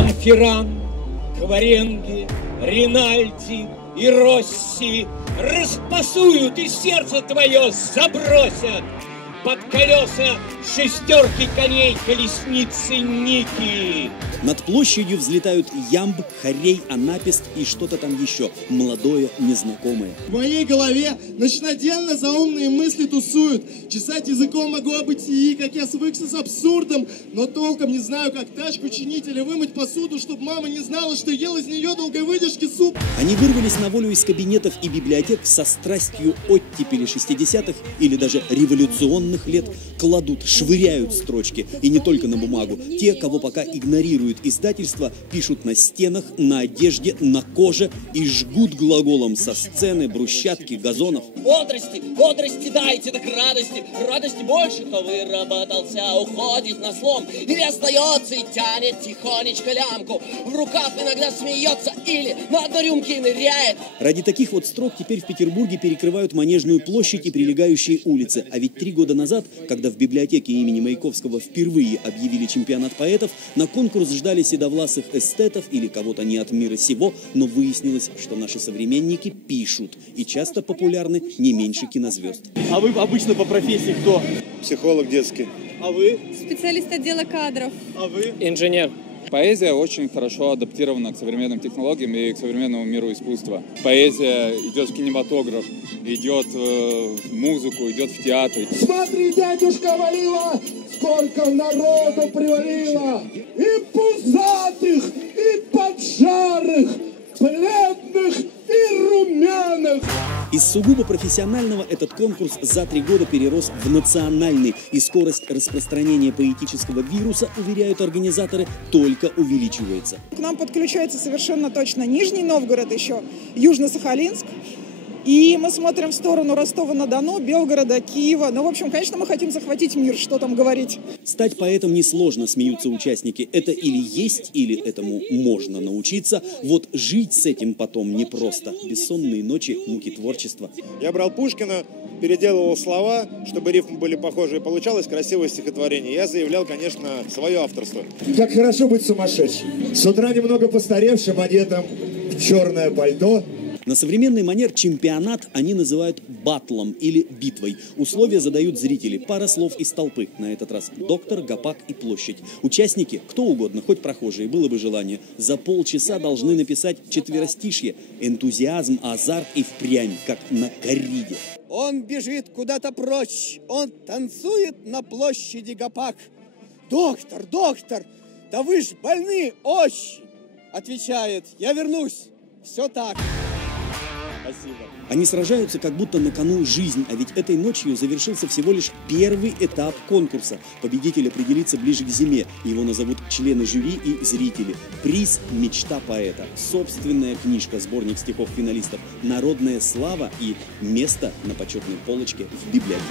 Монферран, Кваренги, Ринальди и Росси распасуют и сердце твое забросят под колеса шестерки коней колесницы Ники. Над площадью взлетают ямб, хорей, анапест и что-то там еще, молодое, незнакомое. В моей голове начиноденно заумные мысли тусуют. Чесать языком могу о бытии, как я свыкся с абсурдом, но толком не знаю, как тачку чинить или вымыть посуду, чтобы мама не знала, что ел из нее долгой выдержки суп. Они вырвались на волю из кабинетов и библиотек со страстью оттепели 60-х или даже революционных лет, кладут, швыряют строчки, и не только на бумагу. Те, кого пока игнорируют издательства, пишут на стенах, на одежде, на коже и жгут глаголом со сцены, брусчатки, газонов. Бодрости, бодрости дайте, так радости, радости больше, кто выработался, уходит на слом, или остается и тянет тихонечко лямку, в рукав иногда смеется или на дно рюмки ныряет. Ради таких вот строк теперь в Петербурге перекрывают Манежную площадь и прилегающие улицы. А ведь 3 года назад, когда в библиотеке имени Маяковского впервые объявили чемпионат поэтов, на конкурс ждали седовласых эстетов или кого-то не от мира сего, но выяснилось, что наши современники пишут и часто популярны не меньше кинозвезд. А вы обычно по профессии кто? Психолог детский. А вы? Специалист отдела кадров. А вы? Инженер. Поэзия очень хорошо адаптирована к современным технологиям и к современному миру искусства. Поэзия идет в кинематограф, идет в музыку, идет в театр. Смотри, дядюшка Валила, сколько народу привалило! И пузатых, и поджарых, бледных и румяных! Из сугубо профессионального этот конкурс за 3 года перерос в национальный, и скорость распространения поэтического вируса, уверяют организаторы, только увеличивается. К нам подключается совершенно точно Нижний Новгород, еще Южно-Сахалинск. И мы смотрим в сторону Ростова-на-Дону, Белгорода, Киева. Ну, в общем, конечно, мы хотим захватить мир, что там говорить. Стать поэтом несложно, смеются участники. Это или есть, или этому можно научиться. Вот жить с этим потом непросто. Бессонные ночи, муки творчества. Я брал Пушкина, переделывал слова, чтобы рифмы были похожи, и получалось красивое стихотворение. Я заявлял, конечно, свое авторство. Как хорошо быть сумасшедшим. С утра немного постаревшим, одетым в черное пальто. На современный манер чемпионат они называют баттлом или битвой. Условия задают зрители. Пара слов из толпы. На этот раз доктор, гопак и площадь. Участники, кто угодно, хоть прохожие, было бы желание, за полчаса должны написать четверостишье. Энтузиазм, азарт и впрямь, как на корриде. Он бежит куда-то прочь, он танцует на площади гопак. Доктор, доктор, да вы ж больны очень. Отвечает, я вернусь, все так. Спасибо. Они сражаются, как будто на кону жизнь, а ведь этой ночью завершился всего лишь первый этап конкурса. Победитель определится ближе к зиме, его назовут члены жюри и зрители. Приз «Мечта поэта», собственная книжка, сборник стихов финалистов, народная слава и место на почетной полочке в библиотеке.